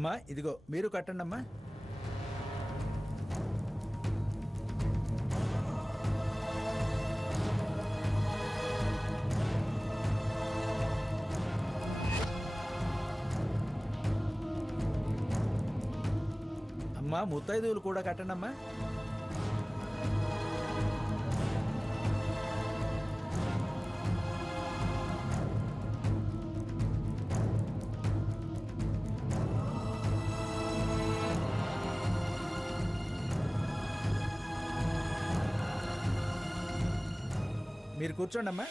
అమ్మా ఇదిగో మీరు కట్టండి అమ్మా. అమ్మా ముత్తైదువులు కూడా కట్టండి అమ్మా. మీరు కూర్చోండి అమ్మా.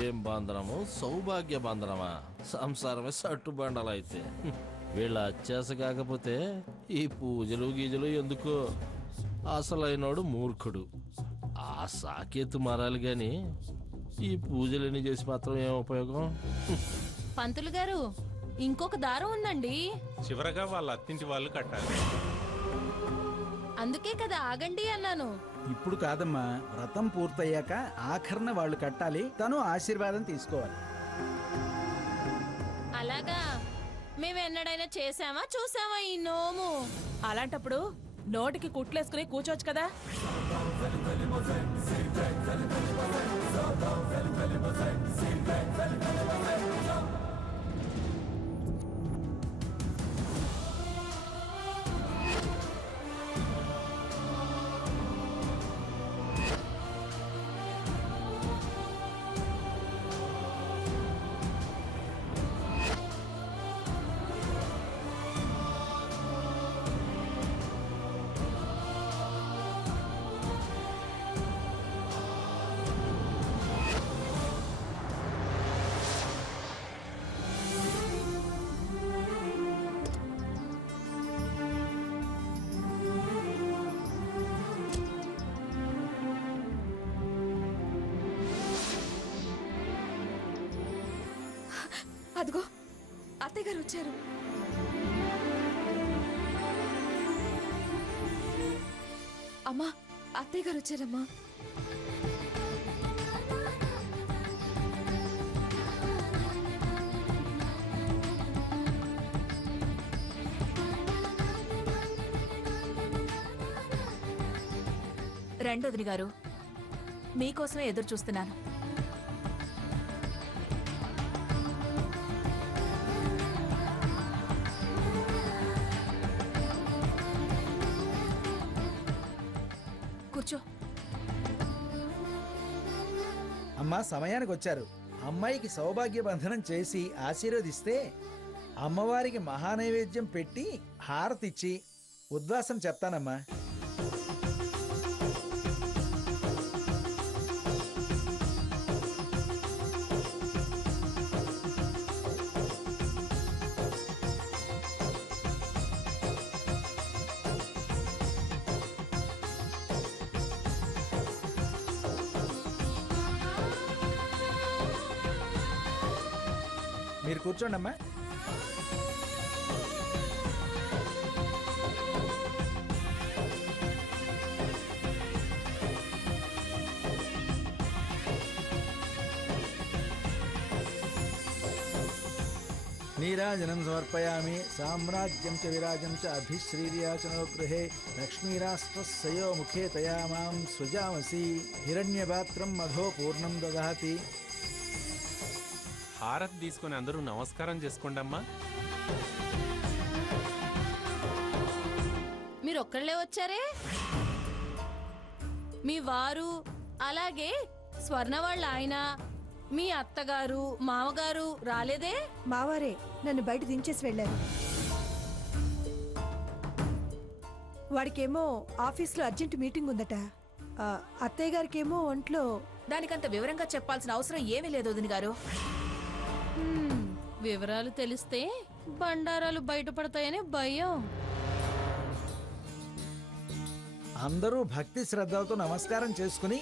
ఏం బాంధనము, సౌభాగ్య బాంధనమా? సంసారమే సట్టుబండలైతే వీళ్ళ అత్యాస కాకపోతే ఈ పూజలు గీజలు ఎందుకో. అసలైనోడు మూర్ఖుడు. ఆ సాకేతు మారాలి గాని ఈ పూజలన్నీ చేసి మాత్రం ఏం ఉపయోగం? పంతులు గారు ఇంకొక దారం ఉందండి. చివరగా వాళ్ళ అత్తింటి వాళ్ళు కట్టాలి. అందుకే కదా ఆగండి అన్నాను. ఇప్పుడు కాదమ్మా, వ్రతం పూర్తయ్యాక ఆఖరణ వాళ్ళు కట్టాలి, తను ఆశీర్వాదం తీసుకోవాలి. అలాగా? మేమెన్నడైనా చేసామా చూసామా ఈ నోము? అలాంటప్పుడు నోటికి కుట్లేసుకుని కూర్చోవచ్చు కదా. అదిగో అత్తయ్య గారు వచ్చారు. అమ్మా అత్తయ్య గారు వచ్చారమ్మా. రెండోదిని గారు మీకోసమే ఎదురు చూస్తున్నాను. కూర్చో. అమ్మా సమయానికి వచ్చారు. అమ్మాయికి సౌభాగ్య బంధనం చేసి ఆశీర్వదిస్తే అమ్మవారికి మహానైవేద్యం పెట్టి హారతిచ్చి ఉద్వాసం చెప్తానమ్మా. మీరు కూర్చోండి అమ్మా. నీరాజనం సమర్పయామి. సామ్రాజ్యం చ విరాజం చ అభిశ్రీర్యాచనో గృహే లక్ష్మీరాష్ట్రస్యో ముఖే తయా మాం సృజామసి. హిరణ్యపాత్రం మధో పూర్ణం దదాతి. హారతి తీసుకుని అందరూ నమస్కారం చేసుకోండి అమ్మా. మీరు ఒక్కళ్ళే వచ్చారే? మీ వారు అలాగే స్వర్ణ వాళ్ళ ఆయన, మీ అత్తగారు, మామగారు రాలేదే? మావారే నన్ను బయట దించేసి వెళ్ళారు. వాడికేమో ఆఫీస్లో అర్జెంట్ మీటింగ్ ఉందట. అత్తయ్య గారికేమో ఒంట్లో. దానికంత వివరంగా చెప్పాల్సిన అవసరం ఏమీ లేదు వదిన గారు. వివరాలు తెలిస్తే బండారాలు బయటపడతాయనే భయం. అందరూ భక్తి శ్రద్ధలతో నమస్కారం చేసుకుని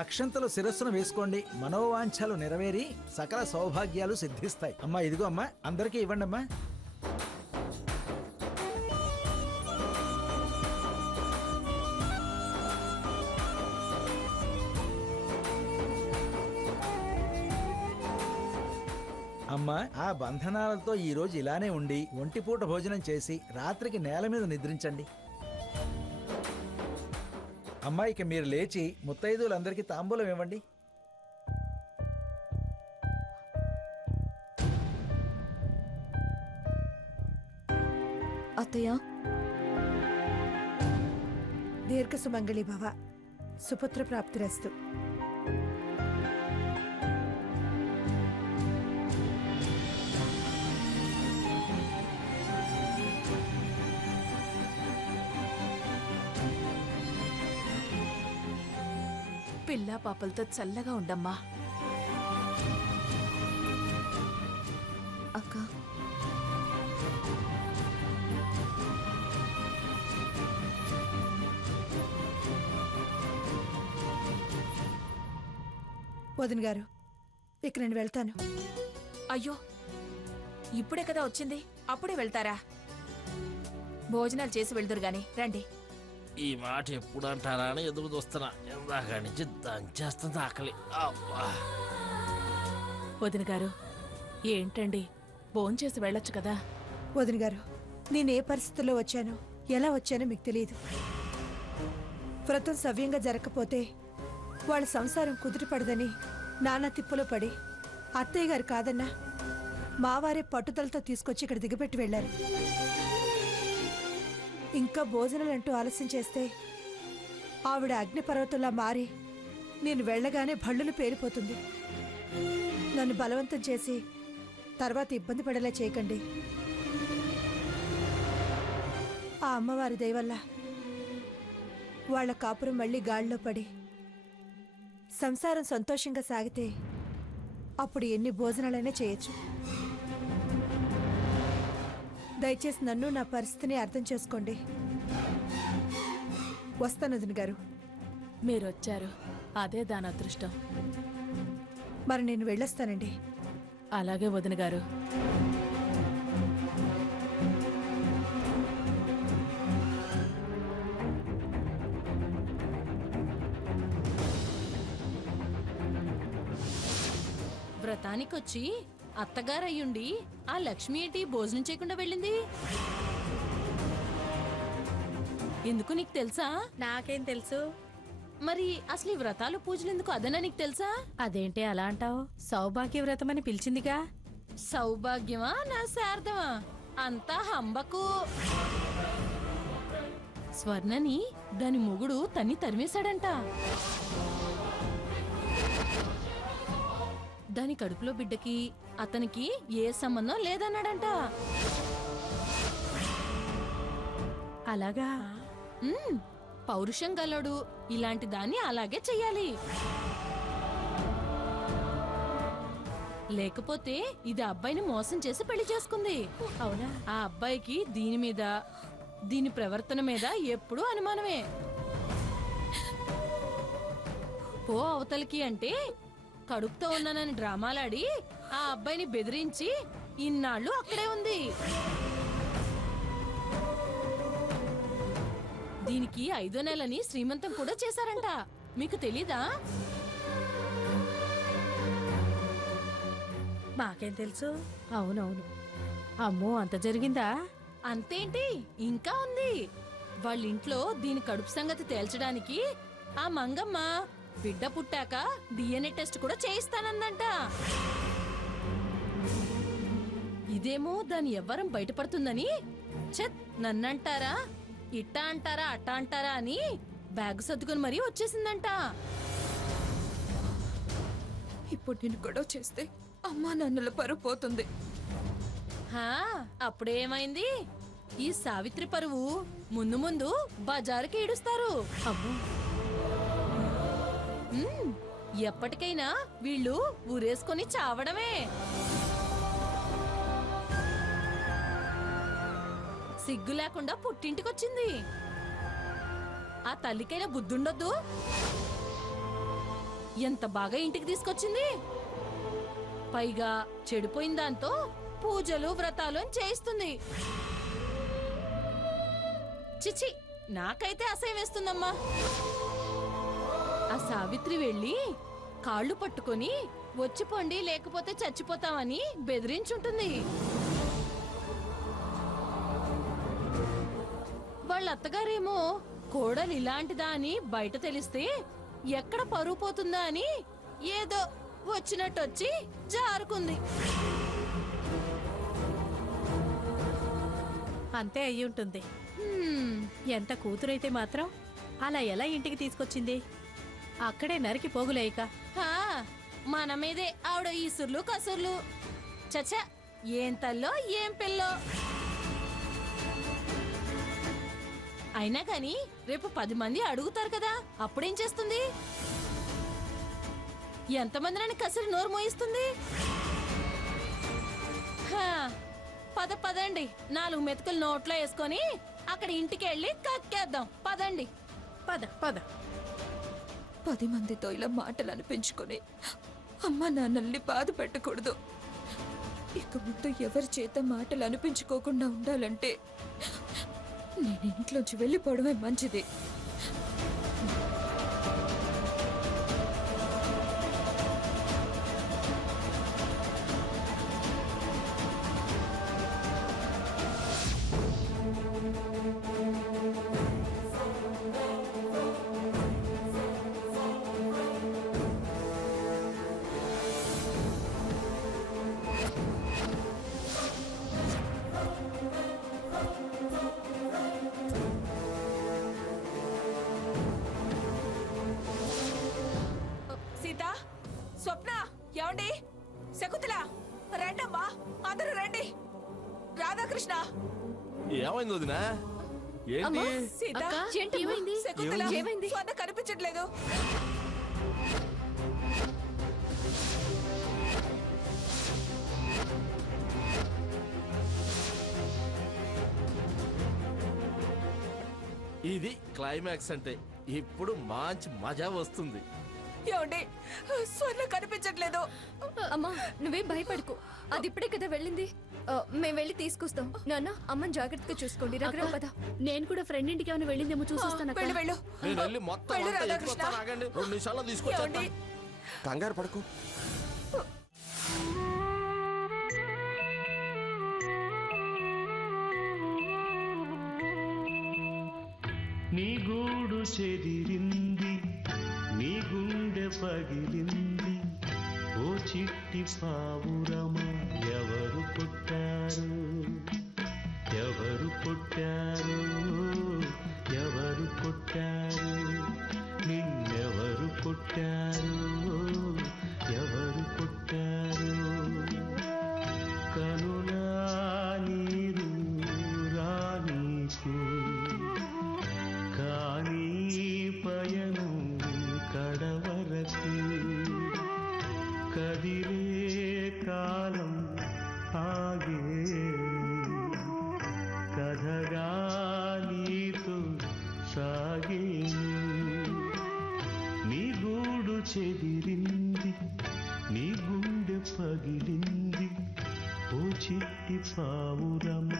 అక్షంతలు శిరస్సును వేసుకోండి. మనోవాంఛలు నెరవేరి సకల సౌభాగ్యాలు సిద్ధిస్తాయి. అమ్మా ఇదిగో అమ్మా, అందరికీ ఇవ్వండి అమ్మా. అమ్మా, ఆ బంధనాలతో ఈ రోజు ఇలానే ఉండి ఒంటిపూట భోజనం చేసి రాత్రికి నేల మీద నిద్రించండి. అమ్మా, ఇక మీరు లేచి ముత్తైదువులందరికీ తాంబూలం ఇవ్వండి. అత్తయ్య, దీర్ఘ సుమంగళి భవ, సుపుత్ర ప్రాప్తిరస్తు. పిల్లా పాపలతో చల్లగా ఉండమ్మా. అక్క, వదిన గారు, ఇక నేను వెళ్తాను. అయ్యో, ఇప్పుడే కదా వచ్చింది, అప్పుడే వెళ్తారా? భోజనాలు చేసి వెళ్దురు గాని రండి. ఈ మాట ఎప్పుడు అంటారా అని ఎదురు చూస్తున్నా. ఇందాక నుంచి దంచేస్తుంది ఆకలి. అబ్బా. వదిన గారు, ఏంటండి, భోంచేసి వెళ్ళొచ్చు కదా. వదిన గారు, నేను ఏ పరిస్థితుల్లో వచ్చానో ఎలా వచ్చానో మీకు తెలియదు. వ్రతం సవ్యంగా జరగకపోతే వాళ్ళ సంసారం కుదుటపడదని నానా తిప్పలో పడి అత్తయ్య గారు కాదన్నా మావారే పట్టుదలతో తీసుకొచ్చి ఇక్కడ దిగబెట్టి వెళ్ళారు. ఇంకా భోజనాలంటూ ఆలస్యం చేస్తే ఆవిడ అగ్నిపర్వతంలా మారి నేను వెళ్ళగానే భళ్ళులు పేలిపోతుంది. నన్ను బలవంతం చేసి తర్వాత ఇబ్బంది పడేలా చేయకండి. ఆ అమ్మవారి దయ వల్ల వాళ్ళ కాపురం మళ్ళీ గాడిలో పడి సంసారం సంతోషంగా సాగితే అప్పుడు ఎన్ని భోజనాలైనా చేయొచ్చు. దయచేసి నన్ను నా పరిస్థితిని అర్థం చేసుకోండి. వస్తాను వదిన గారు. మీరొచ్చారు, అదే దాని అదృష్టం. మరి నేను వెళ్ళొస్తానండి. అలాగే వదిన గారు. వ్రతానికొచ్చి అత్తగారయ్యుండి ఆ లక్ష్మి ఏంటి భోజనం చేయకుండా వెళ్ళింది? ఎందుకు నీకు తెలుసా? నాకేం తెలుసు? మరి అసలు ఈ వ్రతాలు పూజలు ఎందుకు అదనా నీకు తెలుసా? అదేంటి అలా అంటావు? సౌభాగ్య వ్రతం అని పిలిచిందిగా. సౌభాగ్యమా నా శారదమా? అంతా హంబకు. స్వర్ణని దాని మొగుడు తరిమేశాడంట. దాని కడుపులో బిడ్డకి అతనికి ఏ సంబంధం లేదన్నాడంట. అలాగా? పౌరుషం గలడు ఇలాంటి దాన్ని అలాగే చెయ్యాలి. లేకపోతే ఇది అబ్బాయిని మోసం చేసి పెళ్లి చేసుకుంది. అవునా? ఆ అబ్బాయికి దీని మీద, దీని ప్రవర్తన మీద ఎప్పుడూ అనుమానమే. పో అవతలికి అంటే కడుపుతో ఉన్నానని డ్రామాలాడి ఆ అబ్బాయిని బెదిరించి ఇన్నాళ్ళు అక్కడే ఉంది. దీనికి 5వ నెలని శ్రీమంతం కూడా చేశారంట. మీకు తెలీదా? మాకేం తెలుసు? అవునవును. అమ్మో, అంత జరిగిందా? అంతేంటి, ఇంకా ఉంది. వాళ్ళింట్లో దీని కడుపు సంగతి తేల్చడానికి ఆ మంగమ్మ బిడ్డ పుట్టాక DNA టెస్ట్ కూడా చేయిస్తానందంట. ఇదేమో దాని ఎవ్వరం బయటపడుతుందని చెత్ నన్నంటారా, ఇట్టా అంటారా, అట్టా అంటారా అని బ్యాగ్ సర్దుకుని మరీ వచ్చేసిందంట. ఇప్పుడు నేను గొడవ చేస్తే అమ్మా నన్నుల పరువు పోతుంది. అప్పుడేమైంది? ఈ సావిత్రి పరువు ముందు ముందు బజారుకి ఈడుస్తారు. అమ్మో, ఎప్పటికైనా వీళ్ళు ఊరేసుకొని చావడమే. సిగ్గు లేకుండా పుట్టింటికొచ్చింది. ఆ తల్లికైనా బుద్ధుండొద్దు. ఎంత బాగా ఇంటికి తీసుకొచ్చింది. పైగా చెడిపోయిన దాంతో పూజలు వ్రతాలు అని చేయిస్తుంది. చిచి, నాకైతే అసహ్యం వేస్తుందమ్మా. ఆ సావిత్రి వెళ్ళి కాళ్ళు పట్టుకొని వచ్చిపోండి లేకపోతే చచ్చిపోతామని బెదిరించుంటుంది. వాళ్ళ అత్తగారేమో కోడలు ఇలాంటిదా అని బయట తెలిస్తే ఎక్కడ పరువు పోతుందా అని ఏదో వచ్చినట్టొచ్చి జారుకుంది. అంతే అయి ఉంటుంది. హ్మ్, ఎంత కూతురైతే మాత్రం అలా ఎలా ఇంటికి తీసుకొచ్చింది? అక్కడే నరికి పోగులేయక. హా, మన మీదే ఆవిడ ఈసుర్లు కసుర్లు. చచ్చా, ఏం తల్లో ఏం పిల్లో. అయినా కాని రేపు 10 మంది అడుగుతారు కదా, అప్పుడేం చేస్తుంది? ఎంతమందిని కసిరి నోరు మోయిస్తుంది? హా, పదండి, 4 మెతుకులు నోట్లో వేసుకొని అక్కడ ఇంటికి వెళ్ళి కక్కేద్దాం. పదండి. పద పద. 10 మందితో ఇలా మాటలు అనిపించుకొని అమ్మ నాన్నల్ని బాధ పెట్టకూడదు. ఇక ముందు ఎవరి చేత మాటలు అనిపించుకోకుండా ఉండాలంటే నేను ఇంట్లోంచి వెళ్ళిపోవడమే మంచిది. సీత, స్వప్న, ఏమండి? శకుంతల, రండమ్మా, అందరూ రండి. రాధాకృష్ణ, ఏమైంది వదినా? ఏంటి? సీత, ఏమైంది? శకుంతల, స్వర్ణ కనిపించట్లేదు. ఇది క్లైమాక్స్ అంటే. ఇప్పుడు మంచి మజా వస్తుంది. ఏమండి, స్వర్ణ కనిపించట్లేదు. అమ్మా, నువ్వేం భయపడకు. అది ఇప్పుడే కదా వెళ్ళింది. మేము వెళ్ళి తీసుకొస్తాం. నాన్న, అమ్మని జాగ్రత్తగా చూసుకోండి. రగరా పద. నేను కూడా ఫ్రెండ్ ఇంటికి ఏమైనా వెళ్ళిందేమో చూసొస్తాను. వెళ్ళు వెళ్ళు. నేను వెళ్ళి మొత్తం వెళ్ళు అంతా రాధాకృష్ణ. ఎత్తుకొస్తాను, ఆగండి. 2 నిమిషాల్లో తీసుకొచ్చేస్తా. ఏమండి? కంగారు పడకు. నీ గూడు చెదిరింది, నీ గుండె పగిలింది, ఓ చిట్టి పావురమ ఎవరు పుట్టారు, ఎవరు పుట్టారు, ఎవరు పుట్టారు, నిన్నెవరు పుట్టారు, ఎవరు పుట్టారు. కనులా నీరు రానీకు కానీ పయనం కడవరకు, కదిలే కాలం ఆగే కథగా నీతో సాగేను. నీ గూడు చెదిరింది, నీ గుండె పగిలింది, ఓ చిట్టి పావురమ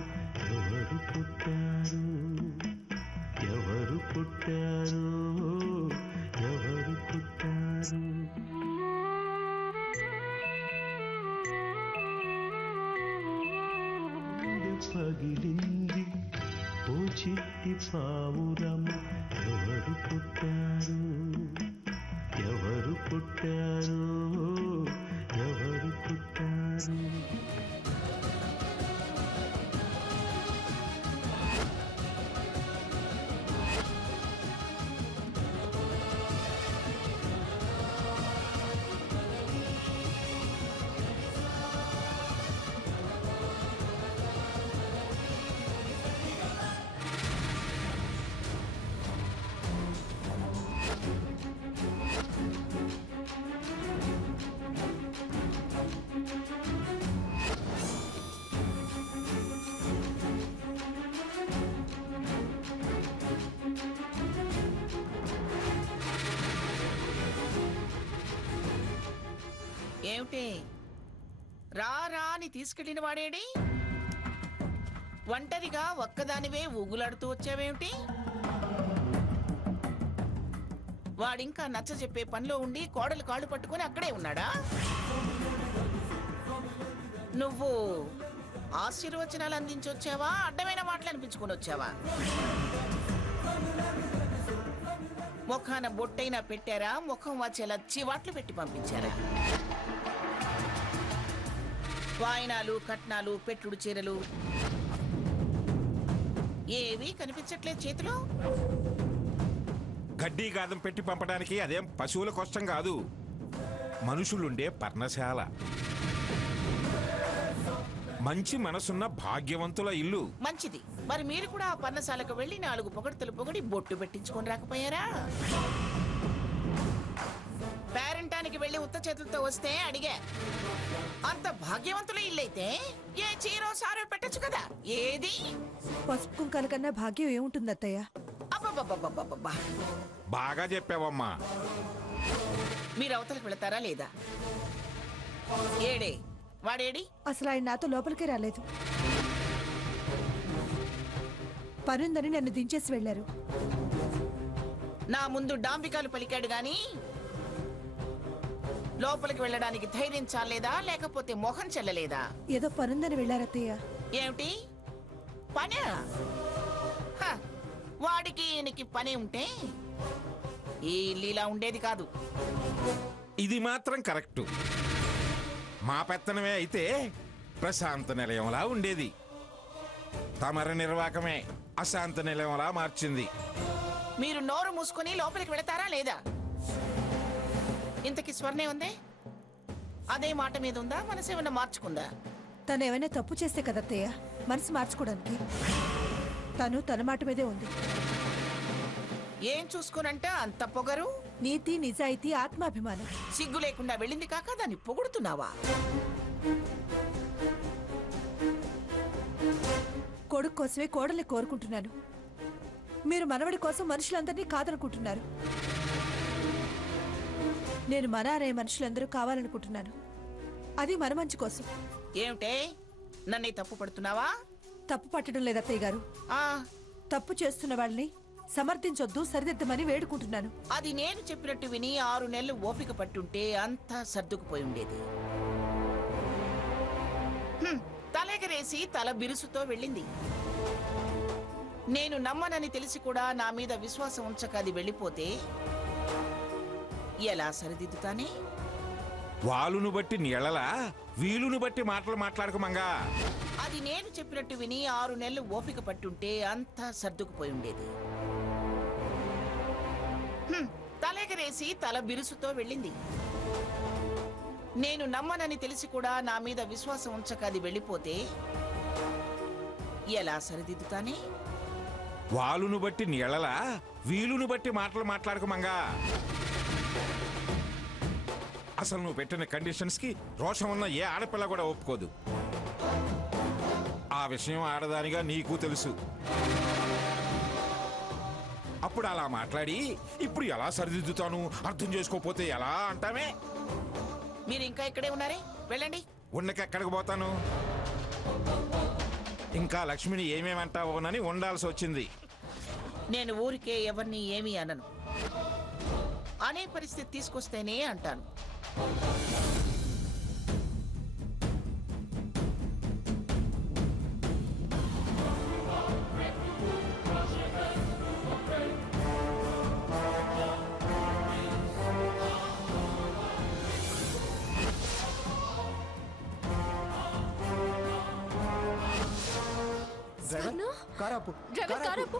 ఎవరు పుట్టారు, ఎవరు పుట్టారు, ఎవరు పుట్టారు. గుండె పగిలింది, ఓ చిట్టి పావురమ ఎవరు పుట్టారు, ఎవరు పుట్టారు, ఎవరు పుట్టారు. ఏమిటి రా రా అని తీసుకెళ్ళిన వాడేడి? ఒంటరిగా ఒక్కదానివే ఊగులాడుతూ వచ్చావేమిటి? వాడింకా నచ్చ చెప్పే పనిలో ఉండి కోడలు కాళ్ళు పట్టుకొని అక్కడే ఉన్నాడా? నువ్వు ఆశీర్వచనాలు అందించొచ్చావా, అడ్డమైన మాటలు అనిపించుకొని వచ్చావా? ముఖాన బొట్టైనా పెట్టారా, ముఖం వచ్చేలా చివాట్లు పెట్టి పంపించారా? వాయినాలు, కట్నాలు, పెట్టుడు చీరలు ఏవి కనిపించట్లేదు చేతిలో. గడ్డి గాదం పెట్టి పంపడానికి అదేం పశువుల కష్టం కాదు, మనుషులుండే పర్ణశాల. మంచి మనసున్న భాగ్యవంతుల ఇల్లు. మంచిది. మరి మీరు కూడా ఆ పర్ణశాలకు వెళ్ళి 4 పొగడ్తలు పొగడి బొట్టు పెట్టించుకొని రాకపోయారా? పేరంటానికి వెళ్ళి ఉత్త చేతులతో వస్తే అడిగా. అంత భాగ్యవంతుల ఇల్లైతే ఏ చీరో సారో పెట్టచ్చు కదా. ఏది? పసుపు కుంకాల కన్నా భాగ్యం ఏముంటుంది అత్తయ్య? అబ్బబ్బబ్బబ్బబ్బబ్బా, బాగా చెప్పావమ్మా. మీరు అవతలకు వెళతారా లేదా? ఏడే వాడేడి? అసలు ఆయన నాతో లోపలికే రాలేదు. పనుందని నన్ను దించేసి వెళ్లారు. నా ముందు డాంబికాలు పలికాడు గాని లోపలికి వెళ్ళడానికి ధైర్యం చాలేదా, లేకపోతే మొహం చెల్లలేదా? ఏదో పనుందని వెళ్లారత్తయ్య. ఏమిటి పని? వాడికి ఈయనకి పని ఉంటే ఈ లీలా ఉండేది కాదు. ఇది మాత్రం కరెక్టు. మా పెత్తనమే అయితే ప్రశాంత నిలయంలా ఉండేది. తమరి నిర్వాకమే అశాంత నిలయంలా మార్చింది. మీరు నోరు మూసుకొని లోపలికి వెళతారా లేదా? ఇంతకి స్వర్ణే ఉందే, అదే మాట మీద ఉందా, మనసేమన్నా మార్చుకుందా? తను ఏమైనా తప్పు చేస్తే కదత్తయ్య మనసు మార్చుకోవడానికి. తను తన మాట మీదే ఉంది. ఏం చూసుకోనంటే అంత పొగరు? నీతి, నిజాయితీ, ఆత్మాభిమానం. సిగ్గు లేకుండా వెళ్ళింది కాక దాన్ని పొగుడుతున్నావా? కొడుకు కోసమే కోడల్ని కోరుకుంటున్నాను. మీరు మనవడి కోసం మనుషులందరినీ కాదనుకుంటున్నారు. నేను మన అనే మనుషులందరూ కావాలనుకుంటున్నాను. అది మన మంచి కోసం. ఏమిటే నన్ను తప్పు పడుతున్నావా? తప్పు పట్టడం లేదు అత్తయ్య గారు. తప్పు చేస్తున్న వాళ్ళని సమర్థించొద్దు, సరిదిద్దమని వేడుకుంటున్నాను. అది నేను చెప్పినట్టు విని 6 నెలలు ఓపిక పట్టుంటే అంతా సర్దుకుపోయి ఉండేది. తలెగరేసి తల బిరుసుతో వెళ్ళింది. నేను నమ్మనని తెలిసి కూడా నా మీద విశ్వాసం ఉంచక అది వెళ్ళిపోతే ఎలా సరిదిద్దుతానే? వాలును బట్టి నీళ్ళలా, వీలును బట్టి మాటలు మాట్లాడకమంగా. అది నేను చెప్పినట్టు విని 6 నెలలు ఓపిక పట్టుంటే అంతా సర్దుకుపోయి ఉండేది. తలెగరేసి తల బిరుసుతో వెళ్ళింది. నేను నమ్మనని తెలిసి కూడా నా మీద విశ్వాసం ఉంచక అది వెళ్ళిపోతే ఎలా సరిదిద్దుతానే? వాలును బట్టి నీళ్ళలా, వీలును బట్టి మాటలు మాట్లాడకమంగా. అసలు నువ్వు పెట్టిన కండిషన్స్ కి రోషం ఉన్న ఏ ఆడపిల్ల కూడా ఒప్పుకోదు. ఆ విషయం ఆడదానిగా నీకు తెలుసు. అప్పుడు అలా మాట్లాడి ఇప్పుడు ఎలా సరిదిద్దుతాను, అర్థం చేసుకోపోతే ఎలా అంటామే? మీరు ఇంకా ఇక్కడే ఉన్నారే, వెళ్ళండి. ఉండకెక్కడికి పోతాను? ఇంకా లక్ష్మిని ఏమేమంటావోనని ఉండాల్సి వచ్చింది. నేను ఊరికే ఎవరిని ఏమీ అనను. అనే పరిస్థితి తీసుకొస్తేనే అంటాను. డ్రైవర్ కారాపు.